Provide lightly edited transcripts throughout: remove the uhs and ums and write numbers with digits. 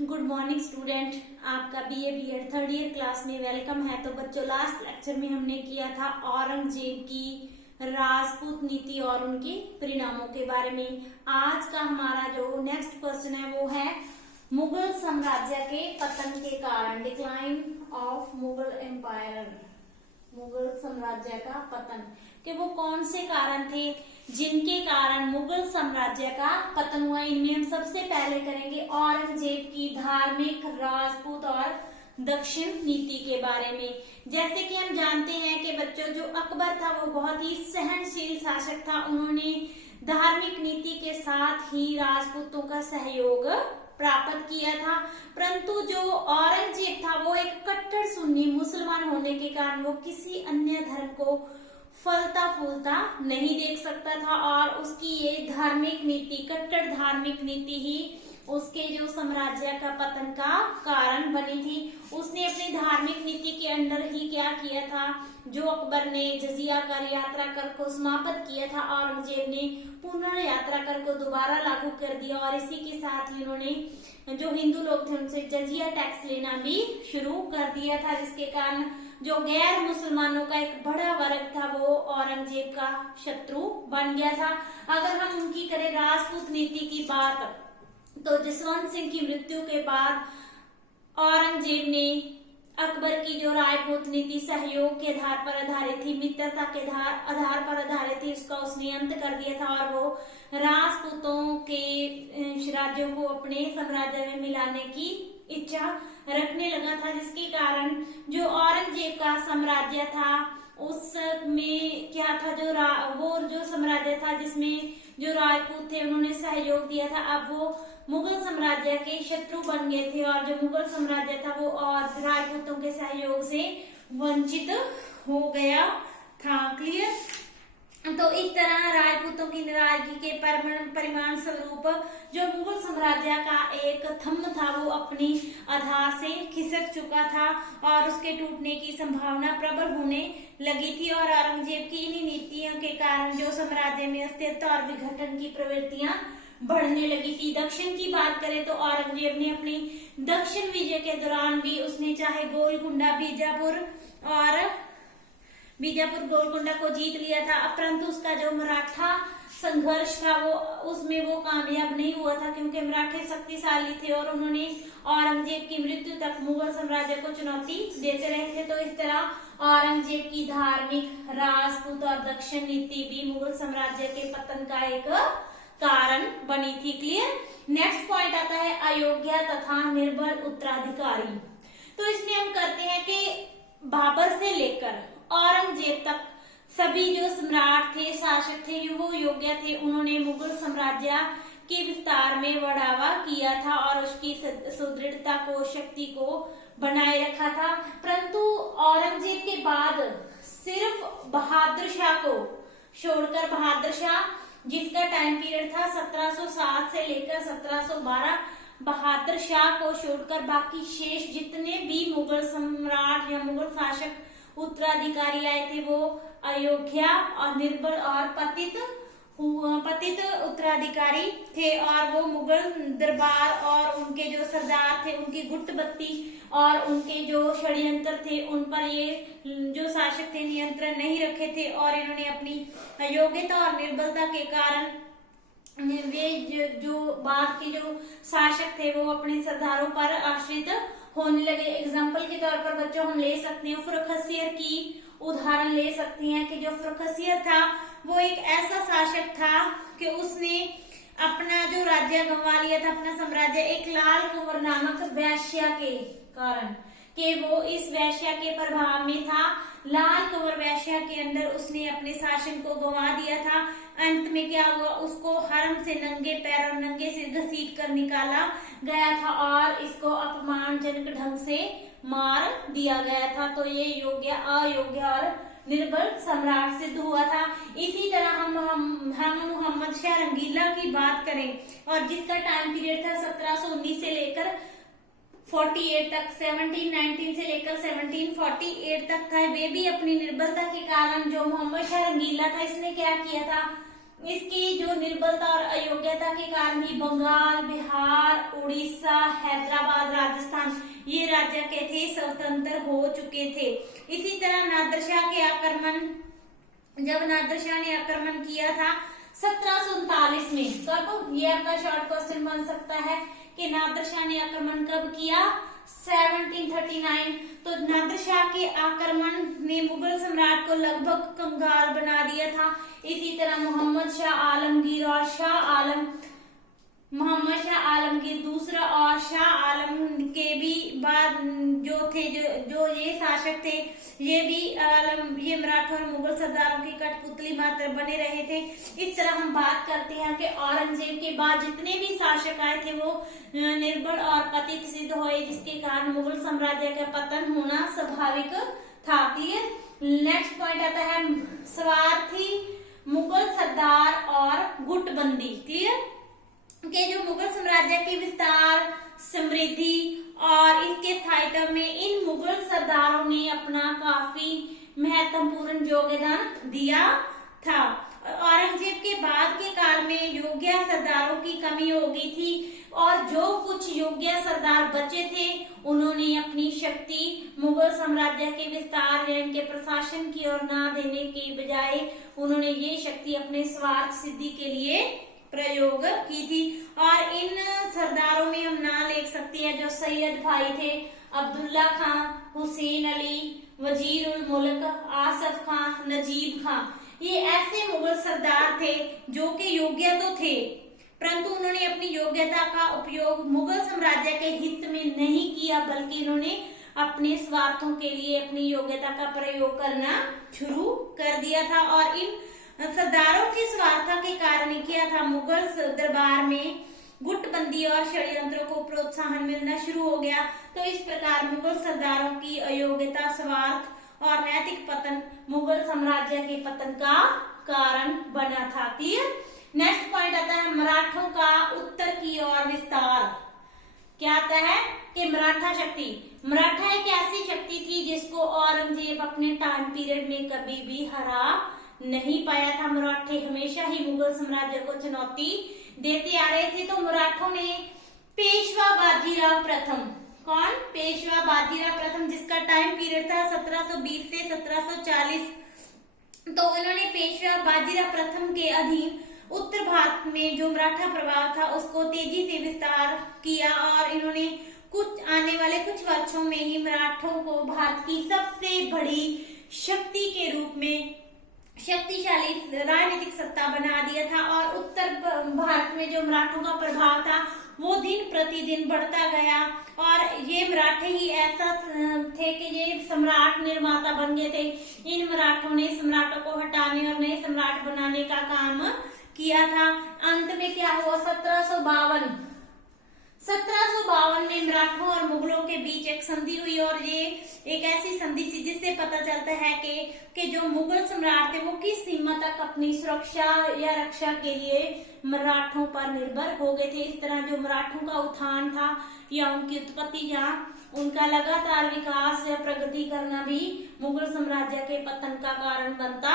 Good morning student, आपका BA BEd third year class में welcome है। तो बच्चों, लास्ट लेक्चर में हमने किया था औरंगजेब की राजपूत नीति और उनके परिणामों के बारे में। आज का हमारा जो नेक्स्ट क्वेश्चन है वो है मुगल साम्राज्य के पतन के कारण, decline of Mughal empire. Mughal साम्राज्य का पतन कि वो कौन से कारण थे जिनके कारण मुगल साम्राज्य का पतन हुआ। इनमें हम सबसे पहले करेंगे औरंगजेब की धार्मिक, राजपूत और दक्षिण नीति के बारे में। जैसे कि हम जानते हैं कि बच्चों, जो अकबर था वो बहुत ही सहनशील शासक था। उन्होंने धार्मिक नीति के साथ ही राजपूतों का सहयोग प्राप्त किया था, परंतु जो औरंगजेब था वो एक कट्टर सुन्नी मुसलमान होने के कारण वो किसी अन्य धर्म को फलता फूलता नहीं देख सकता था और उसकी ये धार्मिक नीति, कट्टर धार्मिक नीति ही उसके जो साम्राज्य का पतन का कारण बनी थी। उसने अपनी धार्मिक नीति के अंदर ही क्या किया था, जो अकबर ने जजिया कर यात्रा कर को समाप्त किया था, औरंगजेब ने पुनः यात्रा कर को दोबारा लागू कर दिया और इसी के साथ ही उन्होंने जो हिंदू लोग थे उनसे जजिया टैक्स लेना भी शुरू कर दिया था, जिसके कारण जो गैर मुसलमानों का एक बड़ा वर्ग था वो औरंगजेब का शत्रु बन गया था। अगर हम उनकी करें राजपूत नीति की बात, तो जसवंत सिंह की मृत्यु के बाद औरंगजेब ने अकबर की जो राजपूत नीति सहयोग के आधार पर आधारित थी, मित्रता के आधार पर आधारित थी, उसका उसने अंत कर दिया था और वो राजपूतों के राज्यों को अपने साम्राज्य में मिलाने की इच्छा रखने लगा था, जिसके कारण जो औरंगजेब का साम्राज्य था उसमें क्या था, वो जो साम्राज्य था जिसमें जो राजपूत थे उन्होंने सहयोग दिया था, अब वो मुगल साम्राज्य के शत्रु बन गए थे और जो मुगल साम्राज्य था वो और राजपूतों के सहयोग से वंचित हो गया था। क्लियर? तो इस तरह राजपूतों की नाराजगी के परिणाम स्वरूप जो मुगल साम्राज्य का एक थंब था वो अपनी आधार से खिसक चुका था और उसके टूटने की संभावना प्रबल होने लगी थी और औरंगजेब की इन्हीं नीतियों के कारण जो साम्राज्य में अस्थिरता और विघटन की प्रवृत्तियां बढ़ने लगी थी। दक्षिण की बात करें तो औरंगजेब ने अपनी दक्षिण विजय के दौरान भी उसने चाहे गोलकुंडा, गोलकुंडा को जीत लिया था, परंतु उसका जो मराठा संघर्ष था वो उसमें वो कामयाब नहीं हुआ था, क्योंकि मराठे शक्तिशाली थे और उन्होंने औरंगजेब की मृत्यु तक मुगल साम्राज्य को चुनौती देते रहे थे। तो इस तरह औरंगजेब की धार्मिक, राजपूत और दक्षिण नीति भी मुगल साम्राज्य के पतन का एक कारण बनी थी। क्लियर? नेक्स्ट पॉइंट आता है अयोग्य तथा निर्बल उत्तराधिकारी। तो इसमें हम करते हैं कि बाबर से लेकर औरंगजेब तक सभी जो सम्राट थे, शासक थे, वो योग्य थे। उन्होंने मुगल साम्राज्य के विस्तार में बढ़ावा किया था और उसकी सुदृढ़ता को, शक्ति को बनाए रखा था, परंतु औरंगजेब के बाद सिर्फ बहादुर शाह को छोड़कर, बहादुर शाह जिसका टाइम पीरियड था 1707 से लेकर 1712, बहादुर शाह को छोड़कर बाकी शेष जितने भी मुगल सम्राट या मुगल शासक उत्तराधिकारी आए थे वो अयोग्य और निर्बल और पतित उत्तराधिकारी थे और वो मुगल दरबार और उनके जो सरदार थे उनकी गुटबत्ती और उनके जो षड्यंत्र थे उन पर ये जो शासक थे नियंत्रण नहीं रखे थे और इन्होंने अपनी अयोग्यता और निर्बलता के कारण वे जो बाद के जो शासक थे वो अपने सरदारों पर आश्रित होने लगे। एग्जाम्पल के तौर पर बच्चों हम ले सकते हैं फर्रुखसियर की उदाहरण ले सकते हैं कि जो फर्रुखसियर था वो एक ऐसा शासक था कि उसने अपना जो राज्य गंवा लिया था, अपना साम्राज्य, एक लाल कुंवर नामक वैश्या के कारण, कि वो इस वैश्या के प्रभाव में था। लाल कुंवर वैश्या के अंदर उसने अपने शासन को गंवा दिया था। अंत में क्या हुआ, उसको हरम से नंगे पैर और नंगे सिर घसीट कर निकाला गया था और इसको अपमानजनक ढंग से मार दिया गया था। तो ये योग्य, अयोग्य और निर्बल सम्राट सिद्ध हुआ था। इसी तरह हम मोहम्मद शाह रंगीला की बात करें और जिसका टाइम पीरियड था 1719 से लेकर 48 तक, 1719 से लेकर 1748 तक था। वे भी अपनी निर्बलता के कारण, जो मोहम्मद शाह रंगीला था इसने क्या किया था, इसकी जो निर्बलता और अयोग्यता के कारण ही बंगाल, बिहार, उड़ीसा, हैदराबाद बाद राजस्थान, ये राज्य के थे स्वतंत्र हो चुके थे। इसी तरह नादिर शाह के आक्रमण, जब नादिर शाह ने आक्रमण किया था 1739 में, कब, ये आपका शॉर्ट क्वेश्चन बन सकता है कि नादिर शाह ने आक्रमण कब किया, 1739। तो नादिर शाह के आक्रमण ने मुगल सम्राट को लगभग कंगाल बना दिया था। इसी तरह मोहम्मद शाह आलमगीर और मोहम्मद शाह आलमगीर दूसरा और शाह आलम के भी बाद जो थे, जो ये शासक थे, ये मराठा और मुगल सरदारों की कठपुतली मात्र बने रहे थे। इस तरह हम बात करते हैं कि औरंगजेब के बाद जितने भी शासक आए थे वो निर्बल और पतित सिद्ध हुए, जिसके कारण मुगल साम्राज्य का पतन होना स्वाभाविक था। क्लियर। नेक्स्ट पॉइंट आता है स्वार्थी मुगल सरदार और गुटबंदी। क्लियर के जो मुगल साम्राज्य के विस्तार, समृद्धि और इसके स्थायित्व में इन मुगल सरदारों ने अपना काफी महत्वपूर्ण योगदान दिया था। औरंगजेब के बाद के काल में योग्य सरदारों की कमी हो गई थी और जो कुछ योग्य सरदार बचे थे उन्होंने अपनी शक्ति मुगल साम्राज्य के विस्तार या इनके प्रशासन की ओर न देने के बजाय उन्होंने ये शक्ति अपने स्वार्थ सिद्धि के लिए प्रयोग की थी। और इन सरदारों में हम नाम लिख सकते हैं जो सैयद भाई थे, अब्दुल्ला खां, हुसैन अली, वजीर उल मुल्क, आसफ खां, नजीब खां। ये ऐसे मुगल सरदार थे जो कि योग्य तो थे परंतु उन्होंने अपनी योग्यता का उपयोग मुगल साम्राज्य के हित में नहीं किया, बल्कि इन्होंने अपने स्वार्थों के लिए अपनी योग्यता का प्रयोग करना शुरू कर दिया था। और इन सरदारों की स्वार्थ के कारण क्या था, मुगल दरबार में गुटबंदी और षड्यंत्रों को प्रोत्साहन मिलना शुरू हो गया। तो इस प्रकार मुगल सरदारों की अयोग्यता, स्वार्थ और नैतिक पतन मुगल साम्राज्य के पतन का कारण बना था। क्लियर। नेक्स्ट पॉइंट आता है मराठों का उत्तर की ओर विस्तार। क्या आता है कि मराठा शक्ति, मराठा एक ऐसी शक्ति थी जिसको औरंगजेब अपने टाइम पीरियड में कभी भी हरा नहीं पाया था। मराठे हमेशा ही मुगल साम्राज्य को चुनौती देते आ रहे थे। तो मराठों ने पेशवा बाजीराव प्रथम, कौन, पेशवा बाजीराव प्रथम, जिसका टाइम पीरियड था 1720 से 1740, तो इन्होंने पेशवा बाजीराव प्रथम के अधीन उत्तर भारत में जो मराठा प्रभाव था उसको तेजी से विस्तार किया और इन्होंने आने वाले कुछ वर्षों में ही मराठों को भारत की सबसे बड़ी शक्ति के रूप में शक्तिशाली राजनीतिक सत्ता बना दिया था। और उत्तर भारत में जो मराठों का प्रभाव था वो दिन प्रतिदिन बढ़ता गया और ये मराठे ही ऐसा थे कि ये सम्राट निर्माता बन गए थे। इन मराठों ने सम्राटों को हटाने और नए सम्राट बनाने का काम किया था। अंत में क्या हुआ, 1752 में मराठों और मुगलों के बीच एक संधि हुई और ये एक ऐसी संधि थी जिससे पता चलता है कि जो मुगल सम्राट थे वो किस सीमा तक अपनी सुरक्षा या रक्षा के लिए मराठों पर निर्भर हो गए थे। इस तरह जो मराठों का उत्थान था या उनकी उत्पत्ति या उनका लगातार विकास या प्रगति करना भी मुगल साम्राज्य के पतन का कारण बनता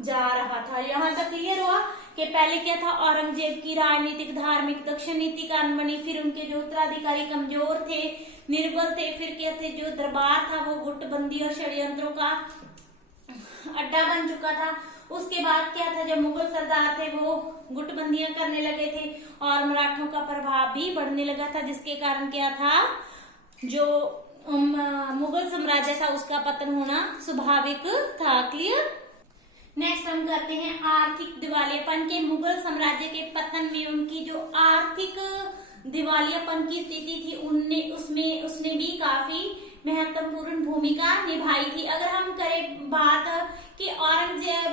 जा रहा था। यहाँ तक क्लियर हुआ कि पहले क्या था, औरंगजेब की राजनीतिक धार्मिक दक्षिण नीति कारण बनी, फिर उनके जो उत्तराधिकारी कमजोर थे, निर्बल थे, फिर क्या थे, जो दरबार था वो गुटबंदी और षड्यंत्रों का अड्डा बन चुका था। उसके बाद क्या था, जब मुगल सरदार थे वो गुटबंदियां करने लगे थे और मराठों का प्रभाव भी बढ़ने लगा था, जिसके कारण क्या था, जो मुगल साम्राज्य था उसका पतन होना स्वाभाविक था। क्लियर। नेक्स्ट हम करते हैं आर्थिक दिवालियापन के मुगल साम्राज्य के पतन में उनकी जो आर्थिक दिवालियापन की स्थिति थी उसने भी काफी महत्वपूर्ण भूमिका निभाई थी। अगर हम करें बात कि औरंगजेब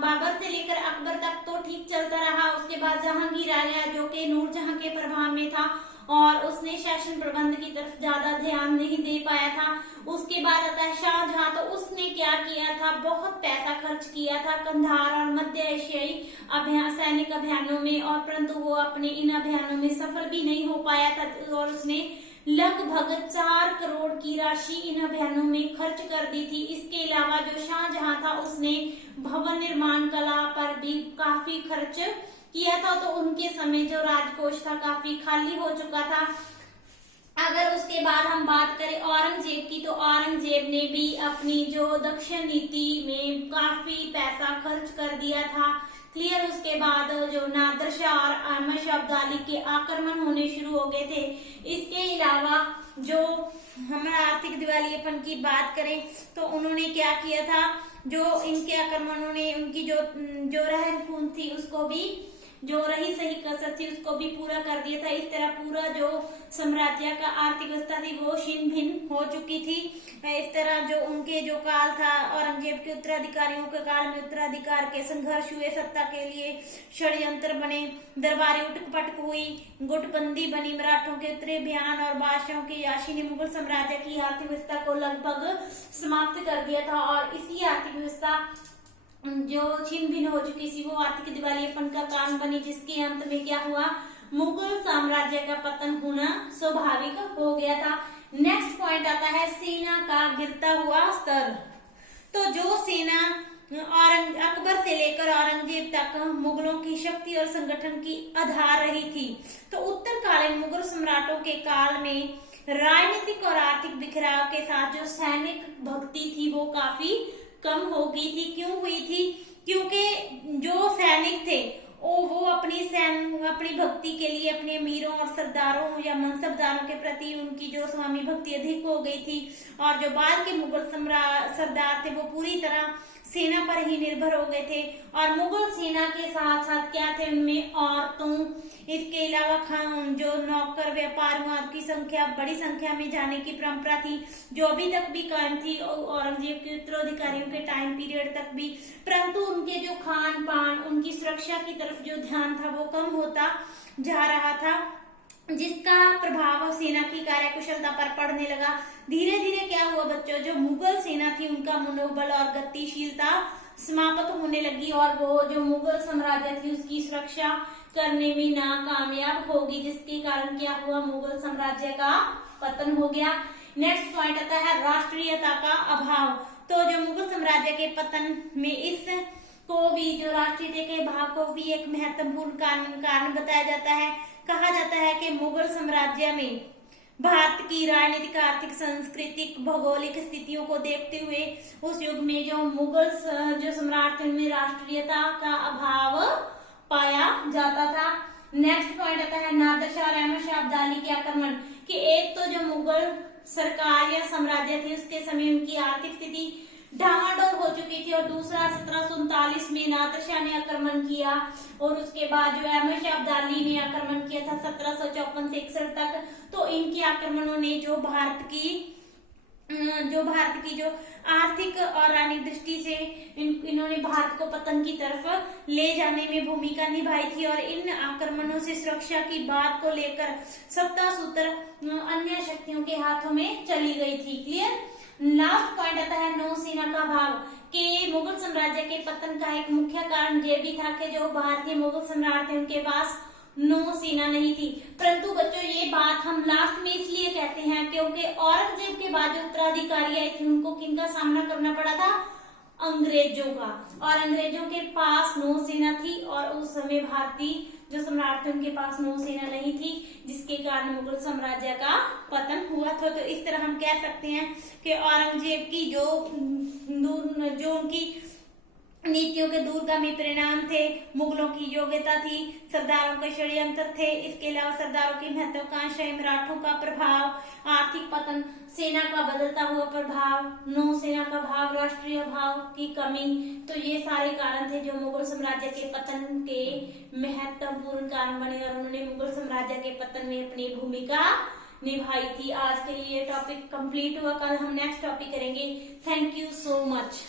बाबर से लेकर अकबर तक तो ठीक चलता रहा, उसके बाद जहांगीर आया जो कि नूरजहां के प्रभाव में था और उसने शासन प्रबंध की तरफ ज्यादा ध्यान नहीं दे पाया था। उसके बाद आता है शाहजहां, तो उसने क्या किया था, बहुत पैसा खर्च किया था कंधार और मध्य एशियाई सैनिक अभियानों में और परंतु वो अपने इन अभियानों में सफल भी नहीं हो पाया था और उसने लगभग 4 करोड़ की राशि इन अभियानों में खर्च कर दी थी। इसके अलावा जो शाहजहां था उसने भवन निर्माण कला पर भी काफी खर्च किया था, तो उनके समय जो राजकोष था काफी खाली हो चुका था। अगर उसके बाद हम बात करें औरंगजेब की, तो औरंगजेब ने भी अपनी जो दक्षिण नीति में काफी पैसा खर्च कर दिया था। क्लियर। उसके बाद जो नादिर शाह और अहमद शाह अब्दाली के आक्रमण होने शुरू हो गए थे। इसके अलावा जो हमारा आर्थिक दिवालियेपन की बात करें तो उन्होंने क्या किया था, जो इनके आक्रमणों ने उनकी जो रहन सहन थी उसको भी, जो रही सही कसर थी उसको भी पूरा कर दिया था। इस तरह पूरा जो साम्राज्य का आर्थिक व्यवस्था थी वो छिन्न भिन्न हो चुकी थी। इस तरह जो उनके जो काल था, औरंगजेब के उत्तराधिकारियों के काल में उत्तराधिकार के संघर्ष हुए, सत्ता के लिए षड्यंत्र बने, दरबारी उटक पटक हुई, गुटबंदी बनी, मराठों के उत्तरी अभियान और बादशाहों की याशी ने मुगल साम्राज्य की आर्थिक व्यवस्था को लगभग समाप्त कर दिया था। और इसी आर्थिक व्यवस्था जो छिन्न भिन्न हो चुकी थी वो आर्थिक दिवालियेपन का कारण बनी, जिसके अंत में क्या हुआ, मुगल साम्राज्य का पतन होना स्वाभाविक हो गया था। नेक्स्ट पॉइंट आता है सेना का गिरता हुआ स्तर। तो जो सेना अकबर से लेकर औरंगजेब तक मुगलों की शक्ति और संगठन की आधार रही थी, तो उत्तरकालीन मुगल सम्राटों के काल में राजनीतिक और आर्थिक बिखराव के साथ जो सैनिक भक्ति थी वो काफी कम हो गई थी। क्यों हुई थी? क्योंकि जो सैनिक थे वो अपनी भक्ति के लिए अपने अमीरों और सरदारों या मनसबदारों के प्रति उनकी जो स्वामी भक्ति अधिक हो गई थी, और जो बाद के मुगल सरदार थे वो पूरी तरह सेना पर ही निर्भर हो गए थे। और मुगल सेना के साथ साथ क्या थे उनमें, औरतों, इसके अलावा खान, जो नौकर, व्यापारियों की संख्या बड़ी संख्या में जाने की परंपरा थी, जो अभी तक भी कायम थी औरंगजेब के उत्तराधिकारियों के टाइम पीरियड तक भी। परंतु उनके जो खान पान, उनकी सुरक्षा की तरफ जो ध्यान था वो कम होता जा रहा था, जिसका प्रभाव सेना की कार्यकुशलता पर पड़ने लगा। धीरे धीरे क्या हुआ बच्चों, जो मुगल सेना थी उनका मनोबल और गतिशीलता समाप्त होने लगी, और वो जो मुगल साम्राज्य थी उसकी सुरक्षा करने में नाकामयाब होगी, जिसके कारण क्या हुआ, मुगल साम्राज्य का पतन हो गया। नेक्स्ट पॉइंट आता है राष्ट्रीयता का अभाव। तो जो मुगल साम्राज्य के पतन में इस को भी, जो राष्ट्रीयता के अभाव को भी एक महत्वपूर्ण कारण बताया जाता है। कहा जाता है कि मुगल साम्राज्य में भारत की राजनीतिक, आर्थिक, सांस्कृतिक, भौगोलिक स्थितियों को देखते हुए उस युग में जो मुगल जो सम्राट थे उनमें राष्ट्रीयता का अभाव पाया जाता था। नेक्स्ट पॉइंट आता है नादिर शाह और अहमद शाह अब्दाली के आक्रमण। कि एक तो जो मुगल सरकार या साम्राज्य थी उसके समय उनकी आर्थिक स्थिति डामाडोल हो चुकी थी, और दूसरा 1739 में नादिर शाह ने आक्रमण किया, और उसके बाद जो अहमद शाह अब्दाली ने आक्रमण किया था 1754 से 61 तक। तो इनके आक्रमणों ने जो भारत की जो आर्थिक और राजनीतिक दृष्टि से इन्होंने भारत को पतन की तरफ ले जाने में भूमिका निभाई थी, और इन आक्रमणों से सुरक्षा की बात को लेकर सत्ता सूत्र अन्य शक्तियों के हाथों में चली गई थी। क्लियर। लास्ट पॉइंट आता है नौसेना का अभाव। कि मुगल साम्राज्य के पतन का एक मुख्य कारण ये भी था कि जो भारतीय मुगल सम्राट थे उनके पास नौसेना नहीं थी। परंतु बच्चों ये बात हम लास्ट में इसलिए कहते हैं क्योंकि औरंगजेब के बाद जो उत्तराधिकारी आए थे उनको किनका सामना करना पड़ा था, अंग्रेजों का, और अंग्रेजों के पास नौसेना थी, और उस समय भारतीय जो सम्राट थे उनके पास नौसेना नहीं थी, जिसके कारण मुगल साम्राज्य का पतन हुआ था। तो इस तरह हम कह सकते हैं कि औरंगजेब की जो उनकी नीतियों के दूरगामी परिणाम थे, मुगलों की योग्यता थी, सरदारों के षड्यंत्र थे, इसके अलावा सरदारों की महत्वाकांक्षा, मराठों का प्रभाव, आर्थिक पतन, सेना का बदलता हुआ प्रभाव, नौसेना का भाव, राष्ट्रीय भाव की कमी। तो ये सारे कारण थे जो मुगल साम्राज्य के पतन के महत्वपूर्ण कारण बने, और उन्होंने मुगल साम्राज्य के पतन में अपनी भूमिका निभाई थी। आज के लिए टॉपिक कंप्लीट हुआ, कल हम नेक्स्ट टॉपिक करेंगे। Thank you so much.